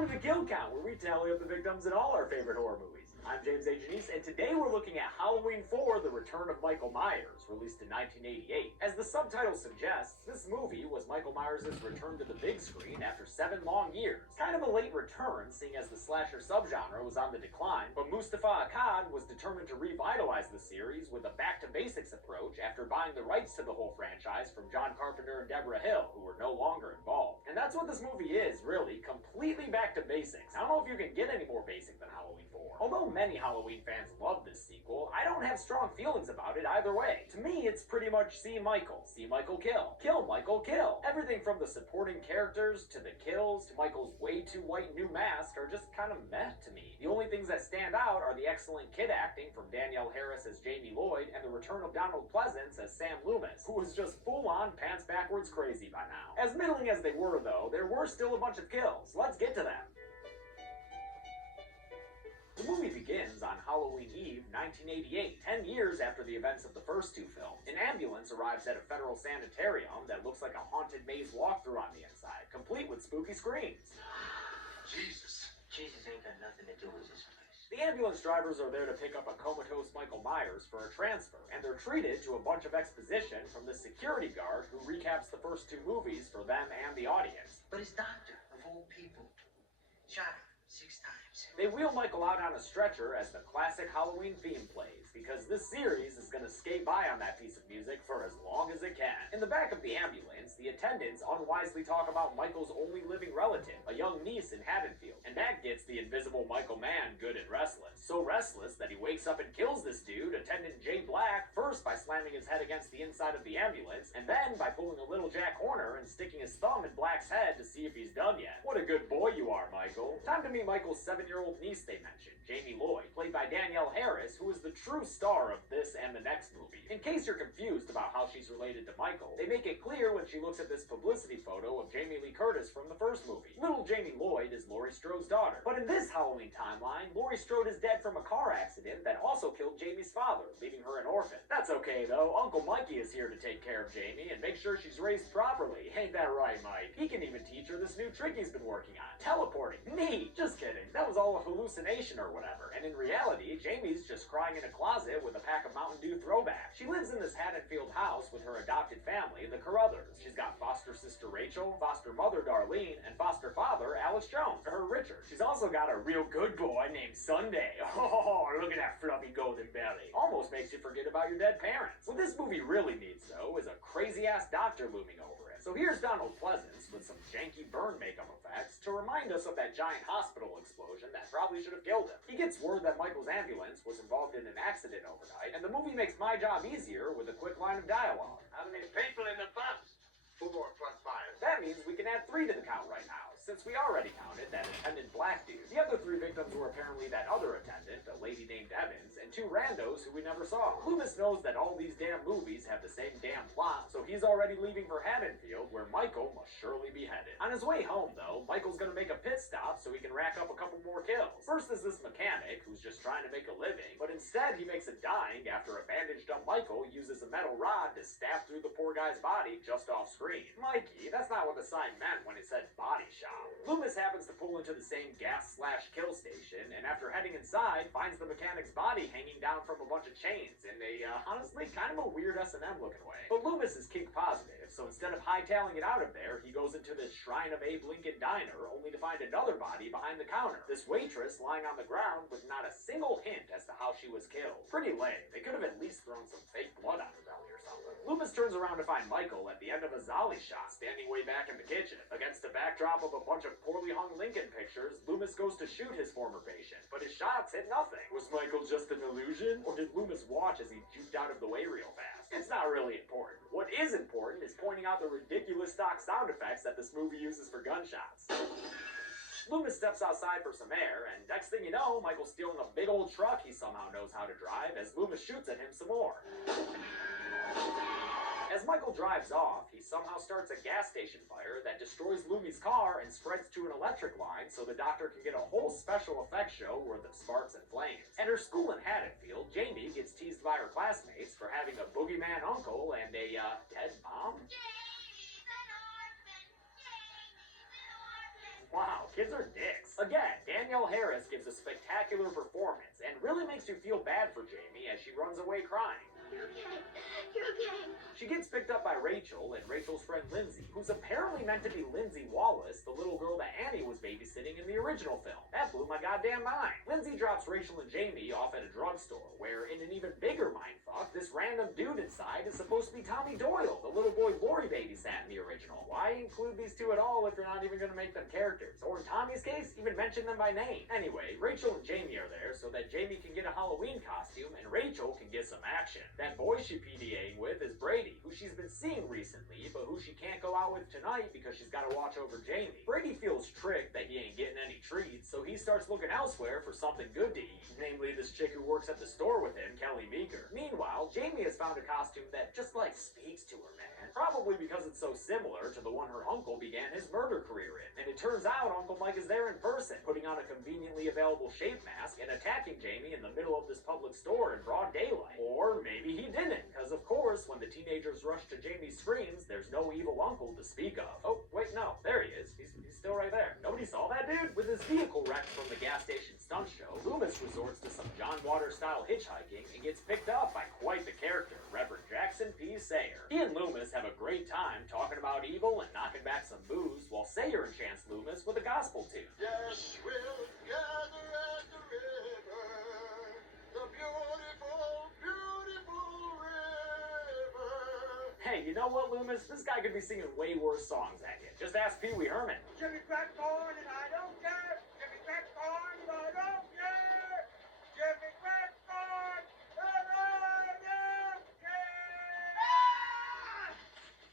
Welcome to the Kill Count, where we tally up the victims in all our favorite horror movies. I'm James A. Janice, and today we're looking at Halloween 4, The Return of Michael Myers, released in 1988. As the subtitle suggests, this movie was Michael Myers' return to the big screen after 7 long years. Kind of a late return, seeing as the slasher subgenre was on the decline, but Mustafa Akkad was determined to revitalize the series with a back-to-basics approach after buying the rights to the whole franchise from John Carpenter and Deborah Hill, who were no longer involved. And that's what this movie is, really, completely back to basics. I don't know if you can get any more basic than Halloween 4. Although many Halloween fans love this sequel, I don't have strong feelings about it either way. To me, it's pretty much see Michael kill, kill Michael, kill. Everything from the supporting characters, to the kills, to Michael's way too white new mask are just kind of meh to me. The only things that stand out are the excellent kid acting from Danielle Harris as Jamie Lloyd and the return of Donald Pleasance as Sam Loomis, who was just full-on pants backwards crazy by now. As middling as they were though, there were still a bunch of kills. Let's get to them. The movie begins on Halloween Eve, 1988, 10 years after the events of the first 2 films. An ambulance arrives at a federal sanitarium that looks like a haunted maze walkthrough on the inside, complete with spooky screams. Jesus ain't got nothing to do with this place. The ambulance drivers are there to pick up a comatose Michael Myers for a transfer, and they're treated to a bunch of exposition from the security guard who recaps the first 2 movies for them and the audience. But his doctor, of all people, shot him 6 times. They wheel Michael out on a stretcher as the classic Halloween theme plays, because this series is going to skate by on that piece of music for as long as it can. In the back of the ambulance, the attendants unwisely talk about Michael's only living relative, a young niece in Haddonfield, and that gets the invisible Michael Mann good and restless. So restless that he wakes up and kills this dude, attendant Jay Black, first by slamming his head against the inside of the ambulance, and then by pulling a little Jack Horner and sticking his thumb in Black's head to see if he's done yet. What a good boy you are, Michael. Time to meet Michael's 7-year-old niece they mentioned, Jamie Lloyd, played by Danielle Harris, who is the true star of this and the next movie. In case you're confused about how she's related to Michael, they make it clear when she looks at this publicity photo of Jamie Lee Curtis from the first movie. Little Jamie Lloyd is Laurie Strode's daughter. But in this Halloween timeline, Laurie Strode is dead from a car accident that also killed Jamie's father, leaving her an orphan. That's okay though, Uncle Mikey is here to take care of Jamie and make sure she's raised properly. Ain't that right, Mike? He can even teach her this new trick he's been working on, teleporting. Neat! Just kidding. That was all a hallucination or whatever, and in reality, Jamie's just crying in a closet with a pack of Mountain Dew throwbacks. She lives in this Haddonfield house with her adopted family, the Carruthers. She's got foster sister Rachel, foster mother Darlene, and foster father Alex Jones, her Richard. She's also got a real good boy named Sunday. Oh, look at that fluffy golden belly. Almost makes you forget about your dead parents. What this movie really needs, though, is a crazy-ass doctor looming over it. So here's Donald Pleasance with some janky burn makeup effects to remind us of that giant hospital explosion that probably should have killed him. He gets word that Michael's ambulance was involved in an accident overnight, and the movie makes my job easier with a quick line of dialogue. How many people in the bus? 4 plus 5. That means we can add 3 to the count right now, since we already counted that attendant Black dude. The other 3 victims were apparently that other attendant, a lady named Evans, and 2 randos who we never saw. Loomis knows that all these damn movies have the same damn plot, so he's already leaving for Haddonfield, where Michael must surely be headed. On his way home, though, Michael's gonna make a pit stop so he can rack up a couple more kills. First is this mechanic, who's just trying to make a living, but instead he makes a dying after a bandaged up Michael uses a metal rod to stab through the poor guy's body just off screen. Mikey, that's not what the sign meant when it said body shop. Loomis happens to pull into the same gas/kill station, and after heading inside, finds the mechanic's body hanging down from a bunch of chains in a, honestly, kind of a weird S&M looking way. But Loomis is kink positive, so instead of hightailing it out of there, he goes into this Shrine of Abe Lincoln diner, only to find another body behind the counter. This waitress lying on the ground with not a single hint as to how she was killed. Pretty lame. They could have at least thrown some fake blood on her belly or something. Loomis turns around to find Michael at the end of a Zolly shot, standing way back in the kitchen. Against a backdrop of a bunch of poorly hung Lincoln pictures, Loomis goes to shoot his former patient, but his shots hit nothing. Was Michael just an illusion, or did Loomis watch as he juked out of the way real fast? It's not really important. What is important is pointing out the ridiculous stock sound effects that this movie uses for gunshots. Loomis steps outside for some air, and next thing you know, Michael's stealing a big old truck he somehow knows how to drive as Loomis shoots at him some more. As Michael drives off, he somehow starts a gas station fire that destroys Loomie's car and spreads to an electric line so the doctor can get a whole special effects show worth of sparks and flames. At her school in Haddonfield, Jamie gets teased by her classmates for having a boogeyman uncle and a, dead mom? Wow, kids are dicks. Again, Danielle Harris gives a spectacular performance and really makes you feel bad for Jamie as she runs away crying. You're okay. You're okay. She gets picked up by Rachel and Rachel's friend Lindsay, who's apparently meant to be Lindsay Wallace, the little girl that Annie was babysitting in the original film. That blew my goddamn mind. Lindsay drops Rachel and Jamie off at a drugstore, where, in an even bigger mindfuck, this random dude inside is supposed to be Tommy Doyle, the little boy Laurie babysat in the original. Why include these two at all if you're not even going to make them characters? Or in Tommy's case, even mention them by name. Anyway, Rachel and Jamie are there so that Jamie can get a Halloween costume and Rachel can get some action. That boy she PDAing with is Brady, who she's been seeing recently, but who she can't go out with tonight because she's got to watch over Jamie. Brady feels tricked that he ain't getting any treats, so he starts looking elsewhere for something good to eat, namely this chick who works at the store with him, Kelly Meeker. Meanwhile, Jamie has found a costume that just, like, speaks to her, man. Probably because it's so similar to the one her uncle began his murder career in. And it turns out Uncle Mike is there in person, putting on a conveniently available shape mask and attacking Jamie in the middle of this public store in broad daylight. Or maybe he didn't, because of course, when the teenagers rush to Jamie's screams, there's no evil uncle to speak of. Oh, wait, no, there he is. He's still right there. Nobody saw that dude? With his vehicle wrecked from the gas station stunt show, Loomis resorts to some John Waters-style hitchhiking and gets picked up by quite the character, Reverend Jackson P. Sayer. He and Loomis have a great time talking about evil and knocking back some booze, while Sayer enchants Loomis with a gospel tune. Yes, we'll gather at the river, the beautiful, beautiful river. Hey, you know what, Loomis? This guy could be singing way worse songs at you. Just ask Pee Wee Herman. Jimmy crack corn and I don't care. Jimmy crack corn and I don't care. Jimmy crack corn and I don't care.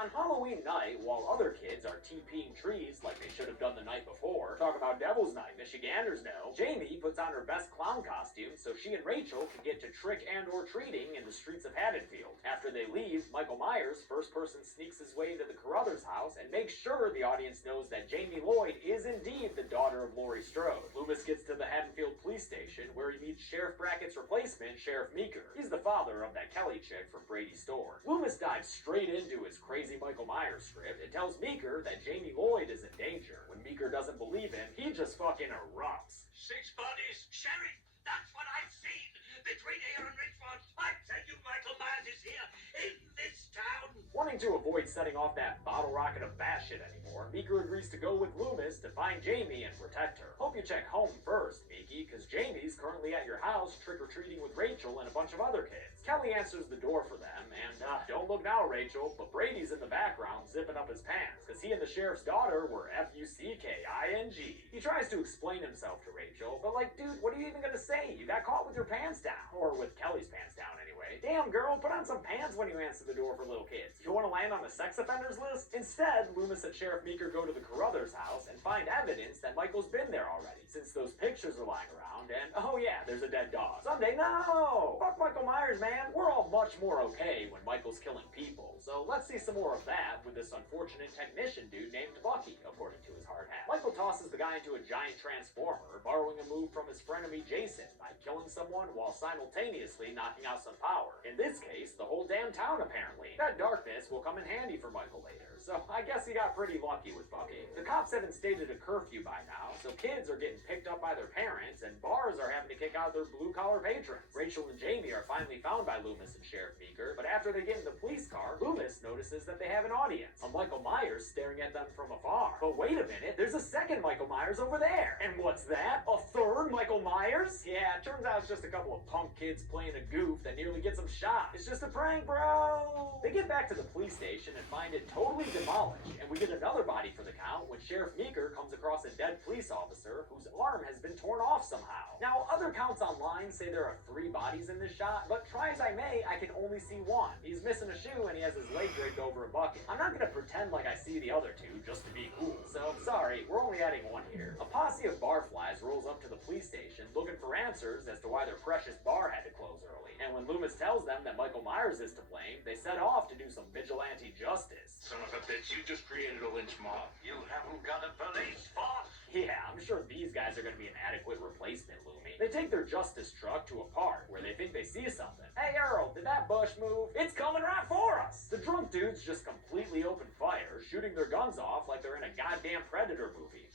On Halloween night, while other kids are TPing trees like they should have done the night before, talk about Devil's Night, Michiganders know, Jamie puts on her best clown costume so she and Rachel can get to trick and or treating in the streets of Haddonfield. After they leave, Michael Myers, first person, sneaks his way into the Carruthers house and makes sure the audience knows that Jamie Lloyd is indeed the daughter of Laurie Strode. Loomis gets to the Haddonfield police station where he meets Sheriff Brackett's replacement, Sheriff Meeker. He's the father of that Kelly chick from Brady's store. Loomis dives straight into his crazy Michael Myers script and tells Meeker that Jamie Lloyd is in danger. When Meeker doesn't believe him, he just fucking erupts. 6 bodies. Sheriff, that's what I've seen between here and Richmond. I tell you, Michael Myers is here in this town. Wanting to avoid setting off that bottle rocket of bat shit anymore, Meeker agrees to go with Loomis to find Jamie and protect her. Hope you check home first, Meeky, because Jamie's currently at your house trick-or-treating with Rachel and a bunch of other kids. Kelly answers the door for them, and don't look now, Rachel, but Brady's in the background zipping up his pants, because he and the sheriff's daughter were F-U-C-K-I-N-G. He tries to explain himself to Rachel, but like, dude, what are you even gonna say? You got caught with your pants down. Or with Kelly's pants down, anyway. Damn, girl, put on some pants when you answer the door for little kids. You want to land on the sex offenders list? Instead, Loomis and Sheriff Meeker go to the Carruthers house and find evidence that Michael's been there already, since those pictures are lying around, and oh yeah, there's a dead dog. Someday, no! Fuck Michael Myers, man. We're all much more okay when Michael's killing people, so let's see some more of that with this unfortunate technician dude named Bucky, according to his hard hat. Michael tosses the guy into a giant transformer, borrowing a move from his frenemy Jason by killing someone while simultaneously knocking out some power. In this case, the whole damn town, apparently. That darkness will come in handy for Michael later, so I guess he got pretty lucky with Bucky. The cops have instated a curfew by now, so kids are getting picked up by their parents, and bars are having to kick out their blue-collar patrons. Rachel and Jamie are finally found by Loomis and Sheriff Meeker, but after they get in the police car, Loomis notices that they have an audience, a Michael Myers staring at them from afar. But wait a minute, there's a second Michael Myers over there! And what's that? A third Michael Myers? Yeah, it turns out it's just a couple of punk kids playing a goof that nearly gets them shot. It's just a prank, bro! They get back to the police station and find it totally demolished, and we get another body for the count when Sheriff Meeker comes across a dead police officer whose arm has been torn off somehow. Now, other counts online say there are 3 bodies in this shot, but try as I may, I can only see one. He's missing a shoe and he has his leg draped over a bucket. I'm not gonna pretend like I see the other 2 just to be cool, so sorry, we're only adding 1 here. A posse of barflies rolls up to the police station looking for answers as to why their precious bar had to close early. And when Loomis tells them that Michael Myers is to blame, they set off to do some vigilante justice. Son of a bitch, you just created a lynch mob. You haven't got a police force. Yeah, I'm sure these guys are going to be an adequate replacement, Loomy. They take their justice truck to a park where they think they see something. Hey, Earl, did that bush move? It's coming right for us! The drunk dudes just completely open fire, shooting their guns off like they're in a goddamn Predator movie.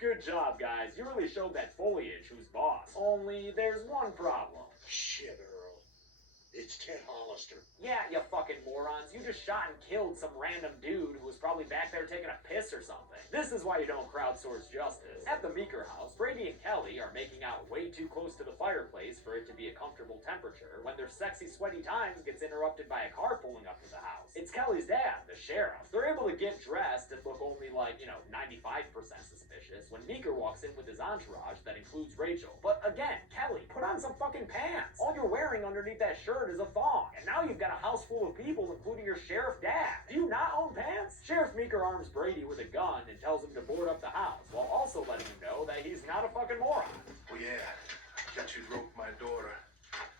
Good job, guys. You really showed that foliage who's boss. Only there's one problem. Shit, Earl. It's Ted Hollister. Yeah, you fucking morons. You just shot and killed some random dude who was probably back there taking a piss or something. This is why you don't crowdsource justice. At the Meeker house, Brady and Kelly are making out way too close to the fireplace for it to be a comfortable temperature when their sexy, sweaty times gets interrupted by a car pulling up to the house. It's Kelly's dad, the sheriff. They're able to get dressed and look only like, 95% suspicious when Meeker walks in with his entourage that includes Rachel. But again, Kelly, put on some fucking pants. All you're wearing underneath that shirt is a thong. And now you've got a house full of people, including your sheriff dad. Do you not own pants? Sheriff Meeker arms Brady with a gun and tells him to board up the house, while also letting him know that he's not a fucking moron. Oh yeah, got you roped my daughter.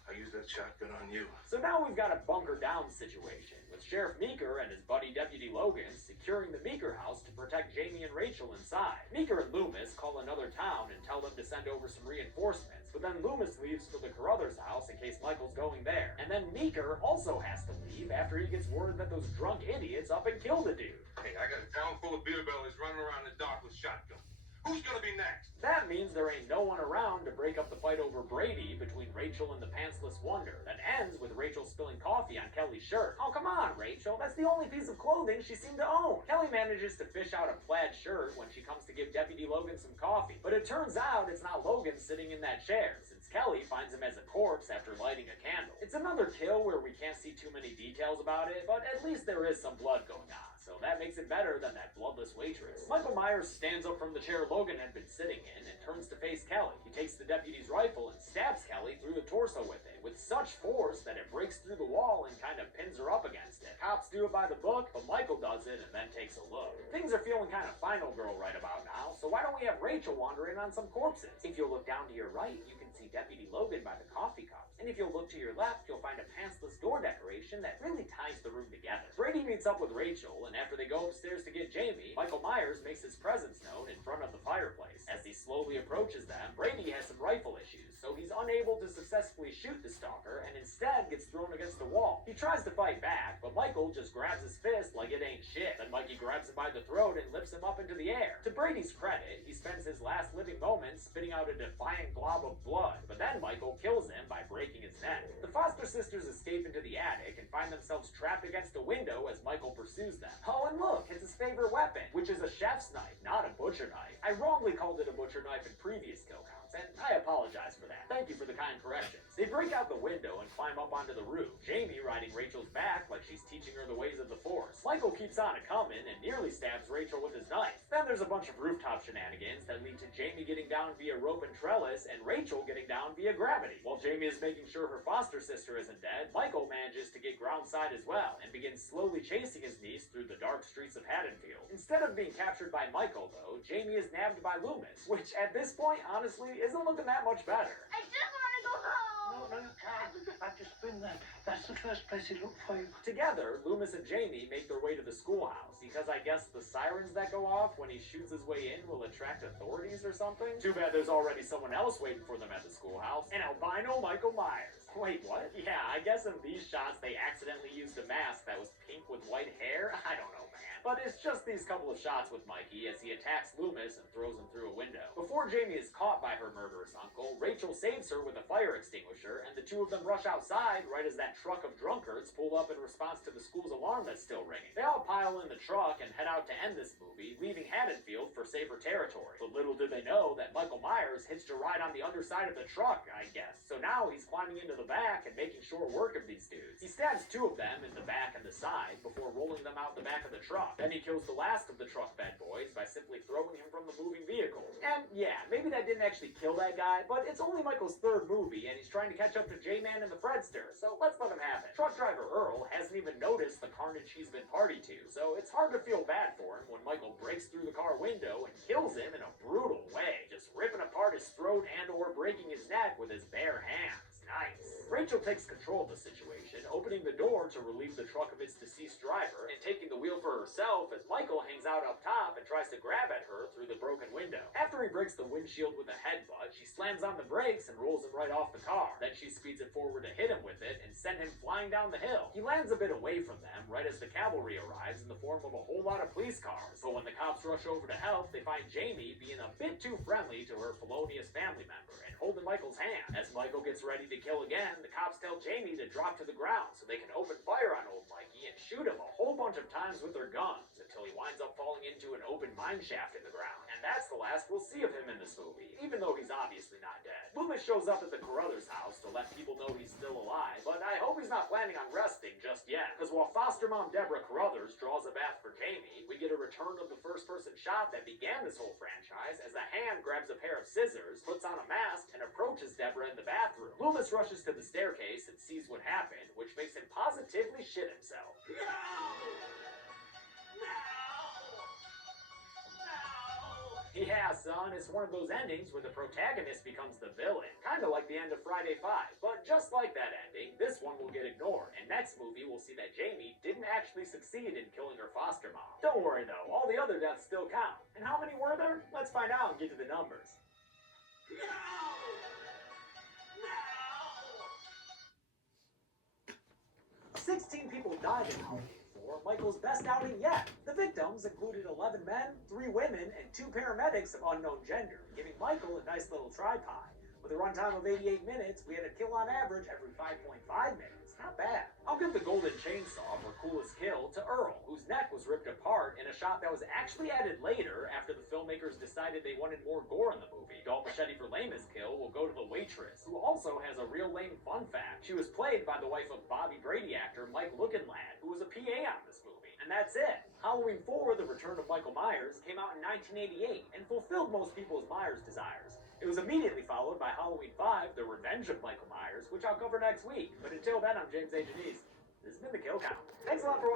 I used that shotgun on you. So now we've got a bunker down situation, with Sheriff Meeker and his buddy Deputy Logan securing the Meeker house to protect Jamie and Rachel inside. Meeker and Loomis call another town and tell them to send over some reinforcements, but then Loomis leaves for the Carruthers house in case Michael's going there. And then Meeker also has to leave after he gets word that those drunk idiots up and killed a dude. Hey, I got a town full of beer bellies running around in the dark with shotguns. Who's gonna be next? That means there ain't no one around to break up the fight over Brady between Rachel and the pantsless wonder that ends with Rachel spilling coffee on Kelly's shirt. Oh, come on, Rachel. That's the only piece of clothing she seemed to own. Kelly manages to fish out a plaid shirt when she comes to give Deputy Logan some coffee. But it turns out it's not Logan sitting in that chair, since Kelly finds him as a corpse after lighting a candle. It's another kill where we can't see too many details about it, but at least there is some blood going on. So that makes it better than that bloodless waitress. Michael Myers stands up from the chair Logan had been sitting in and turns to face Kelly. He takes the deputy's rifle and stabs Kelly through the torso with it, with such force that it breaks through the wall and kind of pins her up against it. Cops do it by the book, but Michael does it and then takes a look. Things are feeling kind of final girl right about now, so why don't we have Rachel wandering on some corpses? If you'll look down to your right, you can see Deputy Logan by the coffee cups. And if you'll look to your left, you'll find a pantsless door decoration that really ties the room together. Brady meets up with Rachel, and after they go upstairs to get Jamie, Michael Myers makes his presence known in front of the fireplace. As he slowly approaches them, Brady has some rifle issues, so he's unable to successfully shoot the stalker and instead gets thrown against the wall. He tries to fight back, but Michael just grabs his fist like it ain't shit. Then Mikey grabs him by the throat and lifts him up into the air. To Brady's credit, he spends his last living moments spitting out a defiant glob of blood, but then Michael kills him by breaking his neck. The Foster sisters escape into the attic and find themselves trapped against a window as Michael pursues them. Oh, and look, it's his favorite weapon, which is a chef's knife, not a butcher knife. I wrongly called it a butcher knife in previous kill counts, and I apologize for that. Thank you for the kind corrections. They break out the window and climb up onto the roof, Jamie riding Rachel's back like she's teaching her the ways of the Force. Michael keeps on coming and nearly stabs Rachel with his knife. Then there's a bunch of rooftop shenanigans that lead to Jamie getting down via rope and trellis and Rachel getting down via gravity. While Jamie is making sure her foster sister isn't dead, Michael manages to get ground side as well and begins slowly chasing his niece through the dark streets of Haddonfield. Instead of being captured by Michael, though, Jamie is nabbed by Loomis, which at this point, honestly, isn't looking that much better. I just want to go home. No, you can't. I've just been there. That's the first place he looked for you. Together, Loomis and Jamie make their way to the schoolhouse, because I guess the sirens that go off when he shoots his way in will attract authorities or something? Too bad there's already someone else waiting for them at the schoolhouse, an albino Michael Myers. Wait, what? Yeah, I guess in these shots they accidentally used a mask that was pink with white hair? I don't know, man. But it's just these couple of shots with Mikey as he attacks Loomis and throws him through a window. Before Jamie is caught by her murderous uncle, Rachel saves her with a fire extinguisher, and the two of them rush outside right as that truck of drunkards pull up in response to the school's alarm that's still ringing. They all pile in the truck and head out to end this movie, leaving Haddonfield for safer territory. But little did they know that Michael Myers hitched a ride on the underside of the truck, I guess. So now he's climbing into the back and making short work of these dudes. He stabs two of them in the back and the side before rolling them out the back of the truck. Then he kills the last of the truck bad boys by simply throwing him from the moving vehicle. And yeah, maybe that didn't actually kill that guy, but it's only Michael's third movie and he's trying to catch up to J-Man and the Fredster, so let's let him have it. Truck driver Earl hasn't even noticed the carnage he's been party to, so it's hard to feel bad for him when Michael breaks through the car window and kills him in a brutal way, just ripping apart his throat and or breaking his neck with his bare hands. Nice. Rachel takes control of the situation, opening the door to relieve the truck of its deceased driver, and taking the wheel for herself as Michael hangs out up top and tries to grab at her through the broken window. After he breaks the windshield with a headbutt, she slams on the brakes and rolls him right off the car. Then she speeds it forward to hit him with it and send him flying down the hill. He lands a bit away from them right as the cavalry arrives in the form of a whole lot of police cars. But when the cops rush over to help, they find Jamie being a bit too friendly to her felonious family member and holding Michael's hand. As Michael gets ready to kill again, the cops tell Jamie to drop to the ground so they can open fire on old Mikey and shoot him a whole bunch of times with their guns until he winds up falling into an open mine shaft in the ground. And that's the last we'll see of him in this movie, even though he's obviously not dead. Loomis shows up at the Carruthers house to let people know he's still alive, but I hope he's not planning on resting just yet, because while foster mom Deborah Carruthers draws a bath for Jamie, we get a return of the first-person shot that began this whole franchise as a hand grabs a pair of scissors, puts on a mask, and approaches Deborah in the bathroom. Loomis rushes to the staircase and sees what happened, which makes him positively shit himself. No! No! Yeah, son, it's one of those endings where the protagonist becomes the villain. Kinda like the end of Friday 5. But just like that ending, this one will get ignored. And next movie, we'll see that Jamie didn't actually succeed in killing her foster mom. Don't worry though, all the other deaths still count. And how many were there? Let's find out and get to the numbers. No! No! 16 people died in Halloween 4, Michael's best outing yet. The victims included 11 men, 3 women, and 2 paramedics of unknown gender, giving Michael a nice little tripod. With a runtime of 88 minutes, we had a kill on average every 5.5 minutes. Not bad. I'll give the golden chainsaw for coolest kill to Earl, whose neck was ripped apart in a shot that was actually added later after the filmmakers decided they wanted more gore in the movie. Dalt machete for lamest kill will go to the waitress, who also has a real lame fun fact. She was played by the wife of Bobby Brady actor Mike Lookinlad, who was a PA on this movie. And that's it. Halloween 4, The Return of Michael Myers, came out in 1988 and fulfilled most people's Myers desires. It was immediately followed by Halloween 5, The Revenge of Michael Myers, which I'll cover next week. But until then, I'm James A. Janice. This has been The Kill Count. Thanks a lot for watching.